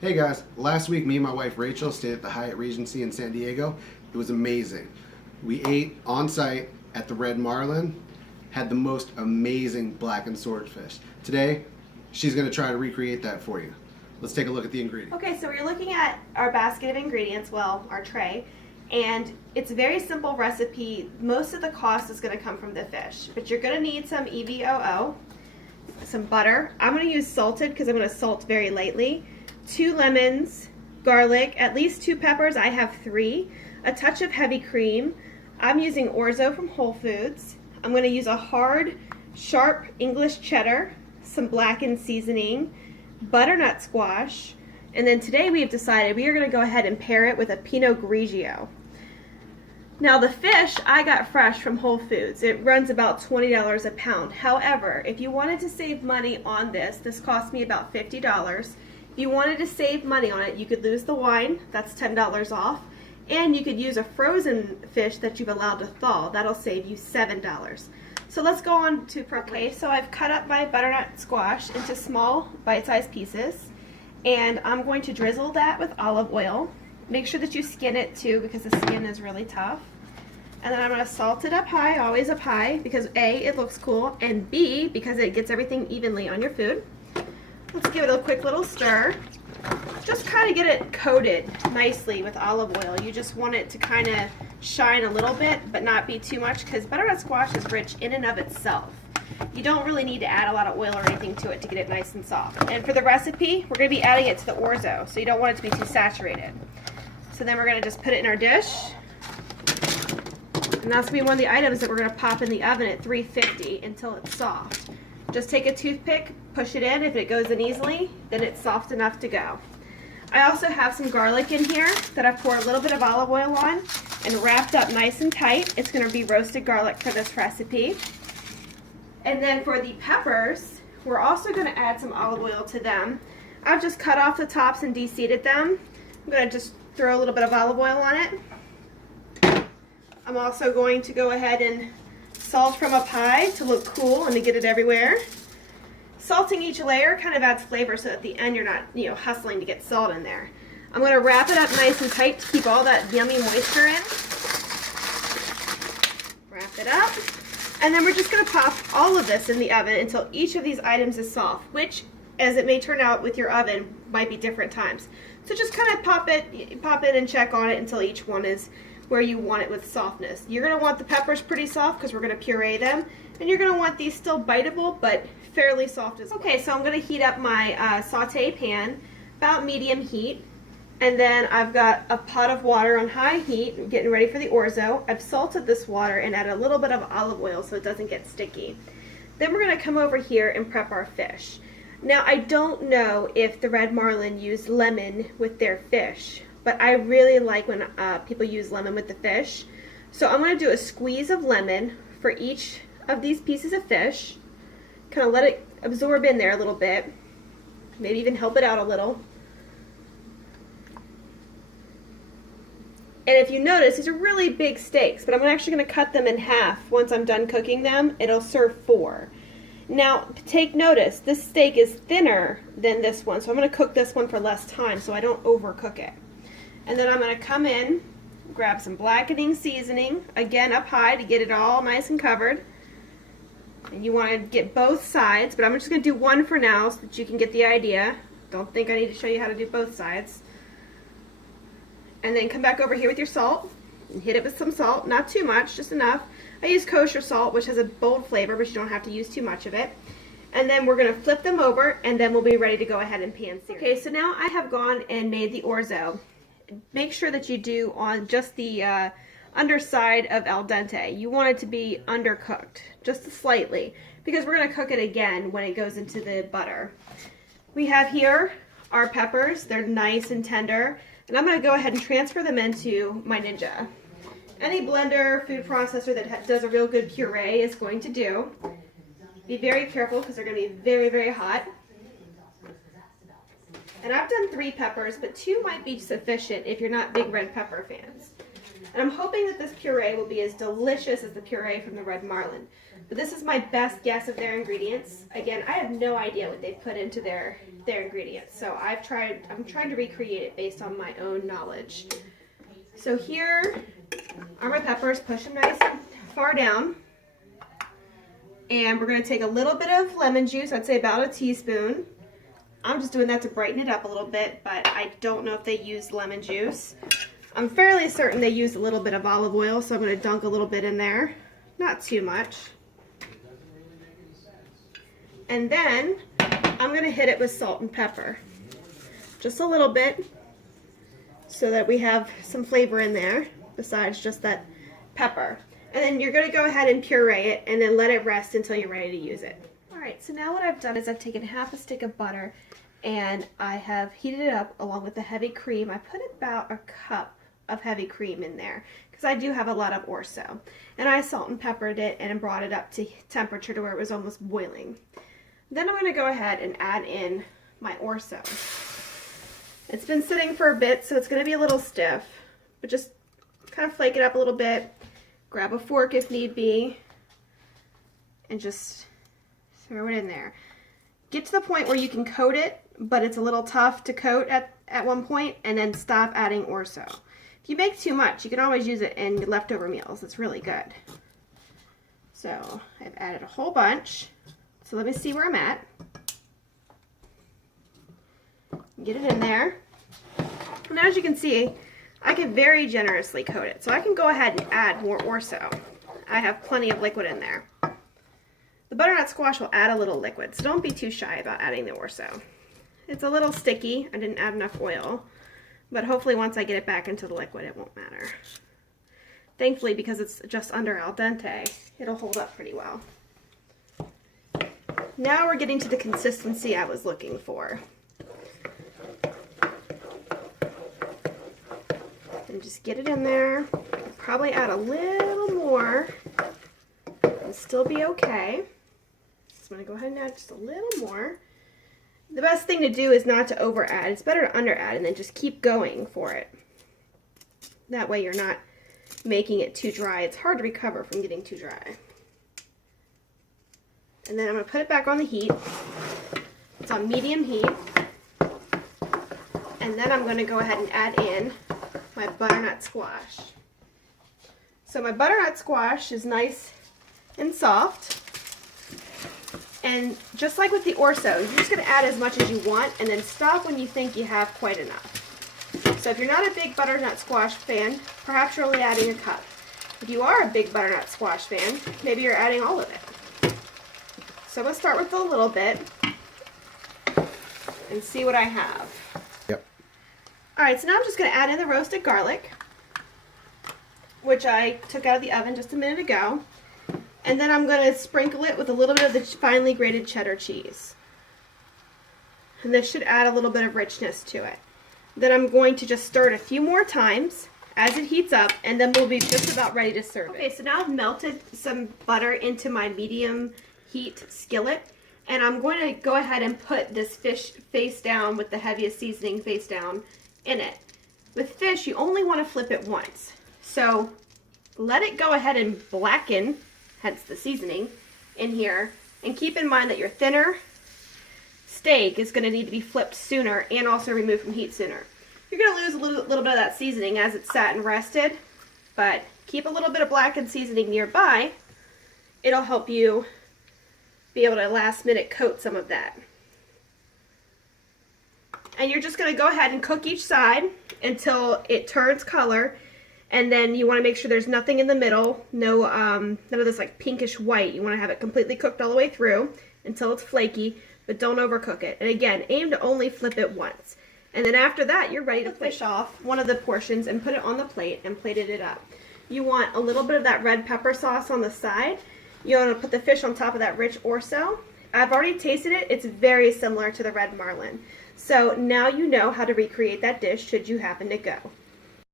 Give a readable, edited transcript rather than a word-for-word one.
Hey guys, last week me and my wife Rachel stayed at the Hyatt Regency in San Diego. It was amazing. We ate on site at the Red Marlin, had the most amazing blackened swordfish. Today, she's going to try to recreate that for you. Let's take a look at the ingredients. Okay, so we're looking at our basket of ingredients, well, our tray, and it's a very simple recipe. Most of the cost is going to come from the fish, but you're going to need some EVOO, some butter. I'm going to use salted because I'm going to salt very lightly. 2 lemons, garlic, at least 2 peppers. I have 3. A touch of heavy cream. I'm using Orzo from Whole Foods. I'm going to use a hard, sharp English cheddar, some blackened seasoning, butternut squash, and then today we have decided we are going to go ahead and pair it with a Pinot Grigio. Now the fish I got fresh from Whole Foods. It runs about $20 a pound. However, if you wanted to save money on this cost me about $50. If you wanted to save money on it, you could lose the wine, that's $10 off, and you could use a frozen fish that you've allowed to thaw. That'll save you $7. So let's go on to preparation. Okay, so I've cut up my butternut squash into small bite-sized pieces, and I'm going to drizzle that with olive oil. Make sure that you skin it too because the skin is really tough. And then I'm going to salt it up high, always up high, because A, it looks cool, and B, because it gets everything evenly on your food. Let's give it a quick little stir. Just kind of get it coated nicely with olive oil. You just want it to kind of shine a little bit, but not be too much, because butternut squash is rich in and of itself. You don't really need to add a lot of oil or anything to it to get it nice and soft. And for the recipe, we're going to be adding it to the Orzo, so you don't want it to be too saturated. So then we're going to just put it in our dish. And that's going to be one of the items that we're going to pop in the oven at 350 until it's soft. Just take a toothpick, push it in. If it goes in easily, then it's soft enough to go. I also have some garlic in here that I've poured a little bit of olive oil on and wrapped up nice and tight. It's going to be roasted garlic for this recipe. And then for the peppers, we're also going to add some olive oil to them. I've just cut off the tops and de-seeded them. I'm going to just throw a little bit of olive oil on it. I'm also going to go ahead and salt from up high to look cool and to get it everywhere. Salting each layer kind of adds flavor so that at the end you're not, hustling to get salt in there. I'm going to wrap it up nice and tight to keep all that yummy moisture in. Wrap it up. And then we're just going to pop all of this in the oven until each of these items is soft, which, as it may turn out with your oven, might be different times. So just kind of pop it and check on it until each one is where you want it with softness. You're going to want the peppers pretty soft because we're going to puree them. And you're going to want these still biteable, but fairly soft as well. Okay, so I'm going to heat up my saute pan, about medium heat. And then I've got a pot of water on high heat, getting ready for the Orzo. I've salted this water and added a little bit of olive oil so it doesn't get sticky. Then we're going to come over here and prep our fish. Now, I don't know if the Red Marlin used lemon with their fish, but I really like when people use lemon with the fish. So I'm going to do a squeeze of lemon for each of these pieces of fish. Kind of let it absorb in there a little bit. Maybe even help it out a little. And if you notice, these are really big steaks, but I'm actually going to cut them in half. Once I'm done cooking them, it'll serve 4. Now, take notice, this steak is thinner than this one, so I'm going to cook this one for less time so I don't overcook it. And then I'm going to come in, grab some blackening seasoning, again up high to get it all nice and covered. And you want to get both sides, but I'm just going to do one for now so that you can get the idea. Don't think I need to show you how to do both sides. And then come back over here with your salt and hit it with some salt, not too much, just enough. I use kosher salt, which has a bold flavor, but you don't have to use too much of it. And then we're going to flip them over, and then we'll be ready to go ahead and pan sear. Okay, so now I have gone and made the Orzo. Make sure that you do on just the underside of al dente. You want it to be undercooked, just slightly, because we're going to cook it again when it goes into the butter. We have here our peppers. They're nice and tender. And I'm going to go ahead and transfer them into my Ninja. Any blender, food processor that does a real good puree is going to do. Be very careful because they're going to be very, very hot. And I've done 3 peppers, but 2 might be sufficient if you're not big red pepper fans. And I'm hoping that this puree will be as delicious as the puree from the red marlin. But this is my best guess of their ingredients. Again, I have no idea what they put into their ingredients. So I'm trying to recreate it based on my own knowledge. So here are my peppers, push them nice and far down. And we're going to take a little bit of lemon juice, I'd say about a teaspoon. I'm just doing that to brighten it up a little bit, but I don't know if they used lemon juice. I'm fairly certain they used a little bit of olive oil, so I'm going to dunk a little bit in there. Not too much. And then I'm going to hit it with salt and pepper. Just a little bit, so that we have some flavor in there, besides just that pepper. And then you're going to go ahead and puree it, and then let it rest until you're ready to use it. Alright, so now what I've done is I've taken half a stick of butter, and I have heated it up along with the heavy cream. I put about a cup of heavy cream in there, because I do have a lot of Orzo. And I salt and peppered it, and brought it up to temperature to where it was almost boiling. Then I'm going to go ahead and add in my Orzo. It's been sitting for a bit, so it's going to be a little stiff, but just kind of flake it up a little bit. Grab a fork if need be, and just throw it in there. Get to the point where you can coat it, but it's a little tough to coat at one point, and then stop adding Orzo. If you make too much, you can always use it in leftover meals. It's really good. So I've added a whole bunch. So let me see where I'm at. Get it in there. And as you can see, I can very generously coat it. So I can go ahead and add more Orzo. I have plenty of liquid in there. The butternut squash will add a little liquid, so don't be too shy about adding the Orzo. It's a little sticky. I didn't add enough oil. But hopefully once I get it back into the liquid, it won't matter. Thankfully, because it's just under al dente, it'll hold up pretty well. Now we're getting to the consistency I was looking for. And just get it in there. Probably add a little more and still be okay. So I'm going to go ahead and add just a little more. The best thing to do is not to over add. It's better to under add and then just keep going for it. That way you're not making it too dry. It's hard to recover from getting too dry. And then I'm going to put it back on the heat. It's on medium heat. And then I'm going to go ahead and add in my butternut squash. So my butternut squash is nice and soft. And just like with the Orzo, you're just going to add as much as you want and then stop when you think you have quite enough. So if you're not a big butternut squash fan, perhaps you're only adding a cup. If you are a big butternut squash fan, maybe you're adding all of it. So I'm going to start with a little bit and see what I have. Yep. Alright, so now I'm just going to add in the roasted garlic, which I took out of the oven just a minute ago. And then I'm going to sprinkle it with a little bit of the finely grated cheddar cheese. And this should add a little bit of richness to it. Then I'm going to just stir it a few more times as it heats up, and then we'll be just about ready to serve it. Okay, so now I've melted some butter into my medium heat skillet, and I'm going to go ahead and put this fish face down with the heaviest seasoning face down in it. With fish, you only want to flip it once. So let it go ahead and blacken, hence the seasoning, in here. And keep in mind that your thinner steak is going to need to be flipped sooner and also removed from heat sooner. You're going to lose a little bit of that seasoning as it's sat and rested, but keep a little bit of blackened seasoning nearby. It'll help you be able to last minute coat some of that. And you're just going to go ahead and cook each side until it turns color. And then you want to make sure there's nothing in the middle, none of this like pinkish white. You want to have it completely cooked all the way through until it's flaky, but don't overcook it. And again, aim to only flip it once. And then after that, you're ready to fish off one of the portions and put it on the plate and plated it up. You want a little bit of that red pepper sauce on the side. You want to put the fish on top of that rich Orzo. I've already tasted it. It's very similar to the red marlin. So now you know how to recreate that dish should you happen to go.